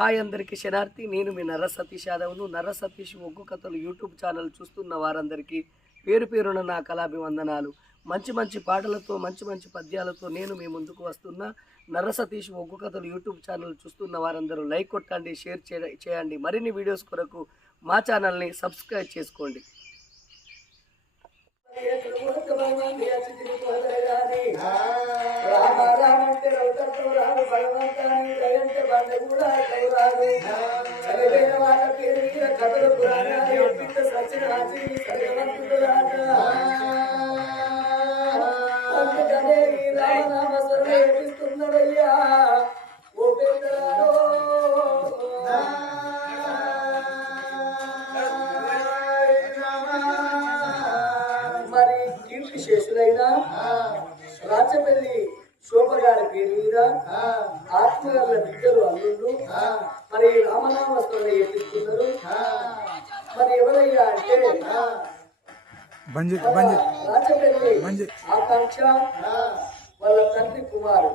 Hi అందరికీ శనార్థి. నేను మీ నర్ర సతీష్ యాదవ్ను. నర్ర సతీష్ ఒగ్గు కథలు యూట్యూబ్ ఛానల్ చూస్తున్న వారందరికీ పేరు పేరున నా కళాభివందనాలు. మంచి మంచి పాటలతో మంచి మంచి పద్యాలతో నేను మీ ముందుకు వస్తున్నా. నర్ర సతీష్ ఒగ్గు కథలు యూట్యూబ్ ఛానల్ చూస్తున్న వారందరూ లైక్ కొట్టండి, షేర్ చేయండి. మరిన్ని వీడియోస్ కొరకు మా ఛానల్ని సబ్స్క్రైబ్ చేసుకోండి. మరి కీర్తి శేషులైన రాచపల్లి శోభ గారి పేరు మీద ఆత్మగల బిడ్డలు అల్లుళ్ళు మరి రామనామ స్మరణ ఎత్తిస్తున్నారు. మరి ఎవరయ్యా అంటే రాచపల్లి ఆకాంక్ష వాళ్ళ తండ్రి కుమారు,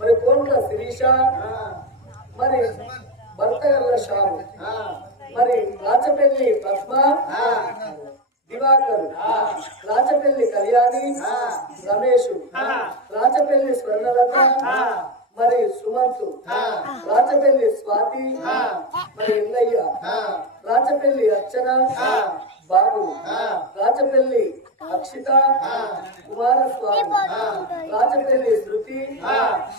మరి కోట్ల శిరీష, మరి భర్త గల్ల షాము, మరి రాచపల్లి పద్మ, దివాకర్, రాచపల్లి కళ్యాణి, రమేష్, రాచపల్లి స్వర్ణలత, మరి సుమంతు, రాచపల్లి స్వాతి, మరి ఎల్లయ్య, రాచపల్లి అర్చన, బాబు, రాచపల్లి అక్షిత, కుమారస్వామి, రాచపల్లి శృతి,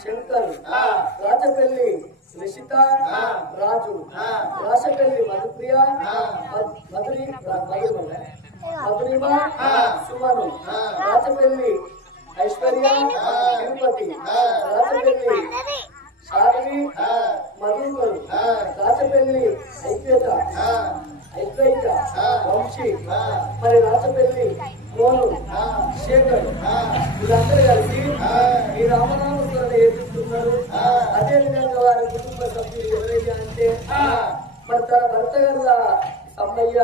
శంకర్, రాచపల్లి నిషిత, రాజు, రాచపల్లి మధుప్రియ, మధురిమ, సుమను, రాచపల్లి ఐశ్వర్య, తిరుపతి, రాచపల్లి శారవి, మధుకరు, రాచపల్లి ఐక్యత, వంశీ, మరి రాచపల్లి మోను, శేఖర్, వీళ్ళందరూ కలిసి ఈ రామనామస్మరణ ఏర్పిస్తున్నారు. అదేవిధంగా వారి కుటుంబ సభ్యులు ఎవరైనా అంటే మరి తన భర్త గల్ల సమ్మయ్య,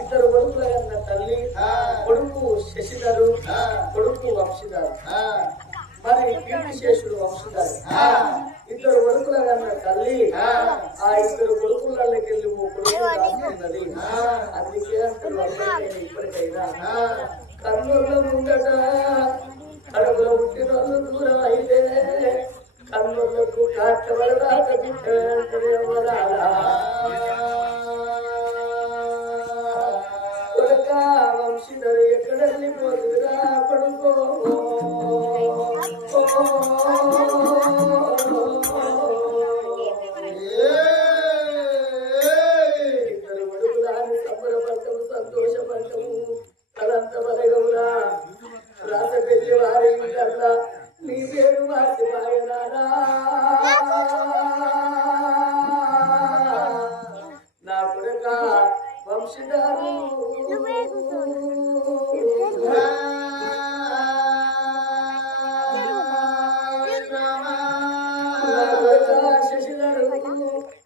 ఇద్దరు కొడుకుల కన్నా తల్లి, కొడుకు శశిధరు, కొడుకు వంశీధరు, మరి కీర్తిశేషుడు వంశీధరు, ఇద్దరు కొడుకుల కన్నా తల్లి. ఆ ఇద్దరు కొడుకులకి వెళ్ళి కొడుకు రాస్తున్నది. అందుకే అంటారు ఇప్పటికైనా కన్నుల్లో ఉండట కడుపులో పుట్టిన వాళ్ళు దూరం అయితే కన్నులకు కాటవరదాక బిడ్డ వంశీధరు ఎక్కడ వెళ్ళిపోతుందిరా కొడుకో. ఇద్దరు కొడుకులాన్ని సంబరపడటము, సంతోషపడటము, అదంత బలగవురా. రాసపెళ్లి వారి కల్లా నీ పేరు మార్చి మాయనారా. నా కొడుక వంశీధరు శశిధరు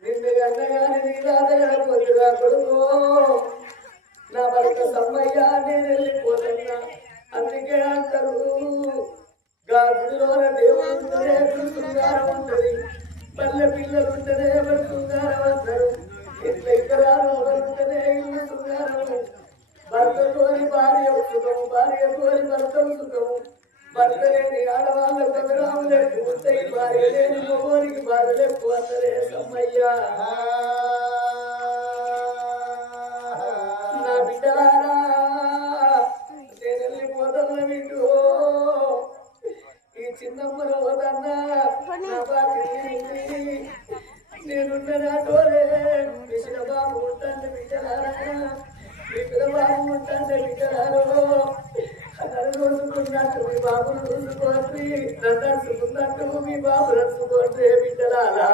నిన్ను అన్నగాని నీ రాదగడపోతురా కొడుకు. నా భర్త సమ్మయ్య నేను వెళ్ళిపోతున్నా. అందుకే అంటారు గాజులోన దేవుడు ఉంటేనే శృంగారం ఉంటది, పల్లె పిల్లలు ఉంటేనే శృంగారం అంటారు. ఇట్లా ఇతరాలు ఉంటేనే ఇల్లు శృంగారం. భర్తతోని భార్య సుఖము, భార్యతోని భర్త సుఖము, భర్త లేని ఆడవాళ్ళ బదనాములు ఎక్కువ ఉంటాయి, భార్య లేని మగోనికి బాధలు ఎక్కువ అన్నరే సమ్మయ్యా. నా బిడ్డలారా నేను వెళ్ళిపోతున్నా. వీడు ఈ చిన్నమ్మను పోతన్నా నా బాధ్యత నేనున్న నాటోరే కృష్ణ బాబు ఉంటాను బిడ్డలారా. ఇక్కడ బాబు ఉంటాను బిడ్డలారో. నన్ను చూసుకున్నట్టు మీ బాబును చూసుకోండి, నన్ను నడుచుకున్నట్టు మీ బాబు నడుచుకోండి బిడ్డలారా.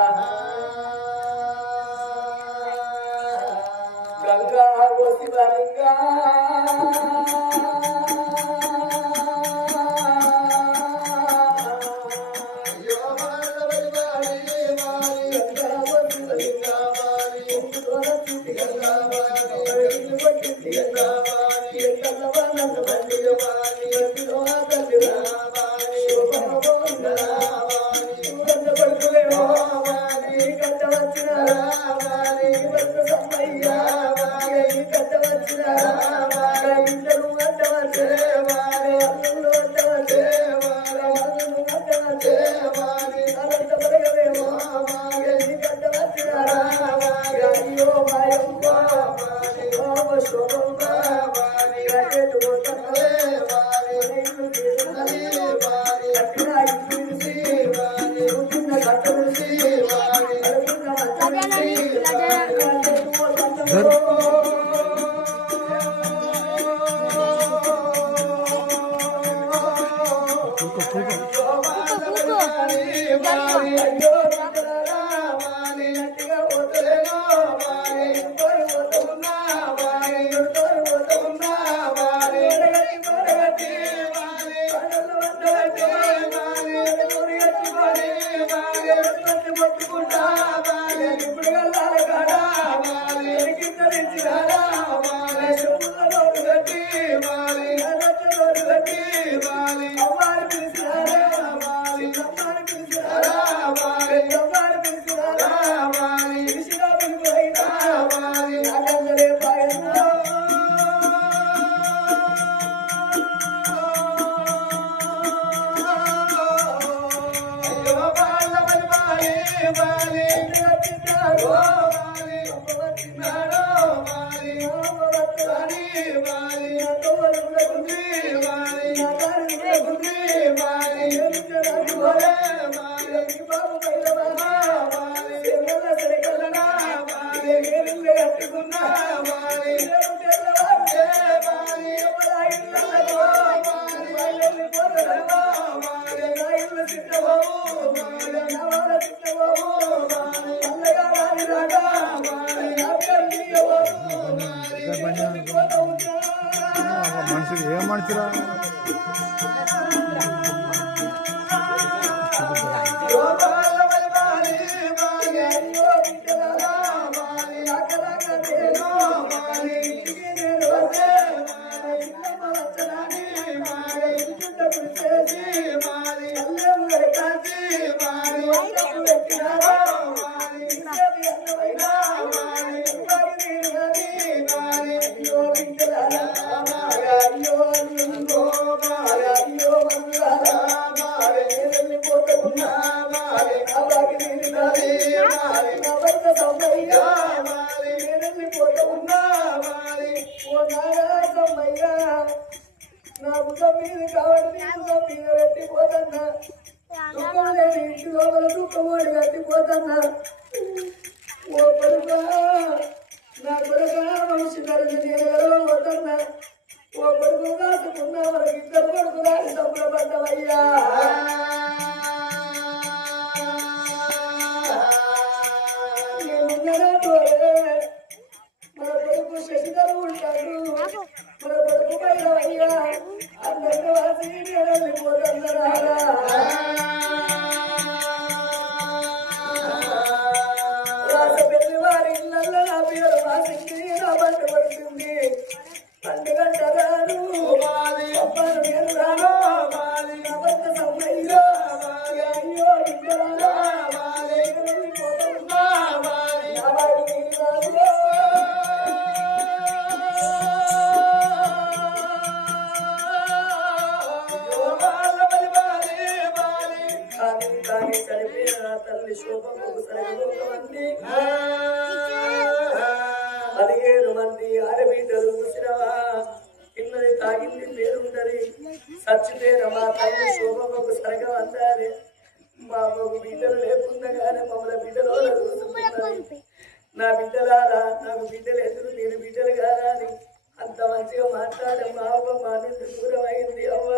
గంగా శివలింగా కట్టవ మనిషి ఏం మనిషిరా నా బిడ్డలారా నాకు బిడ్డలు ఎందుకు మీరు బిడ్డలు కాదా అని అంత మంచిగా మాట్లాడే మా అవ్వ మా నుండి దూరం అయింది. అవ్వ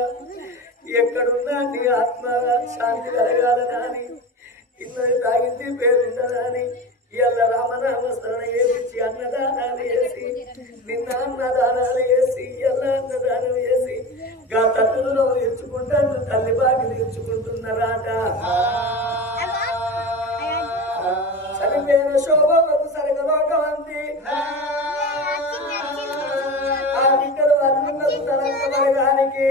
ఎక్కడున్నా నీ ఆత్మ శాంతి కలగాలనా అని ఇన్నది తాగింది పేరుండదా అని ఇవాళ రామనామస్మరణ వేసి అన్నదానాలు వేసి నిన్న అన్నదానాలు వేసి ఇవాళ అన్నదానం వేసి గా తల్లులో ఎంచుకుంటాను తల్లి బాగి ఎంచుకుంటున్నారాట. చనిపోయిన శోభకు సరగలోకమంది ఆ బిడ్డలు అన్నున్నది తనంత వర్గానికి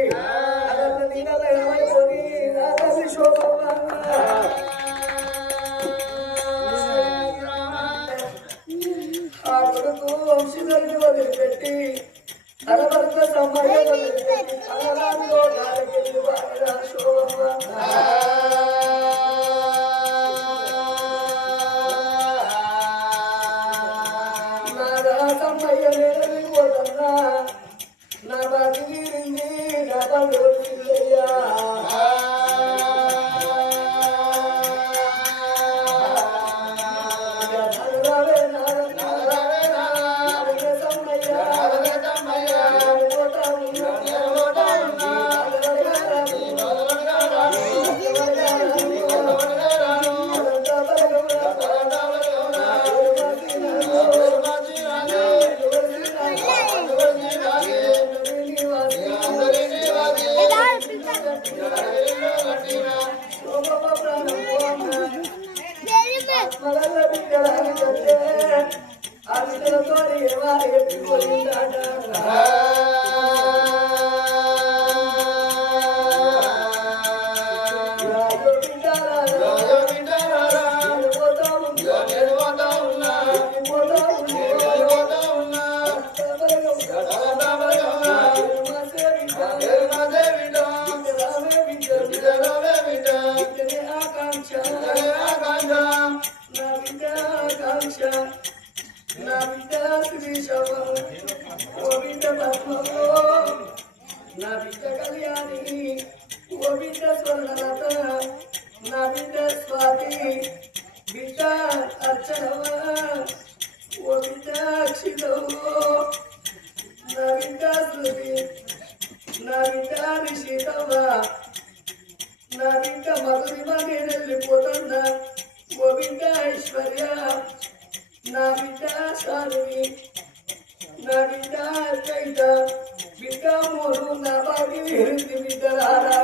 అదన్న నీళ్ళ ఏమైపోయి నా తల్లి శోభ ఇద్దరిని వదిలిపెట్టి తన భర్త సమ్మయ్య వదిలిపెట్టి తనలో గాలికెళ్ళి వాడిన శోభమ్మ నాదా సమ్మయ్య నేర్చుకోదన్నా నా బాకి తీరింది నా బంధువు పిల్లయ్యా నా బిడ్డ కళ్యాణి ఓ బిడ్డ స్వర్ణలత నా బిడ్డ స్వాతి బిడ్డ అర్చనవ ఓ బిడ్డ అక్షితవు నా బిడ్డ శృతి నా బిడ్డ నిశితవ నా బిడ్డ మధురిమ నేను వెళ్ళిపోతున్నా ఓ బిడ్డ ఐశ్వర్య నా బిడ్డ శాలిని నా బిడ్డ చైత బిడ్డ మూడు నా బాగి విరుద్ధి బిడ్డలారా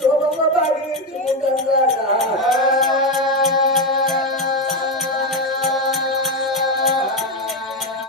శోభమ్మ బాగా నేర్చుకుంటాను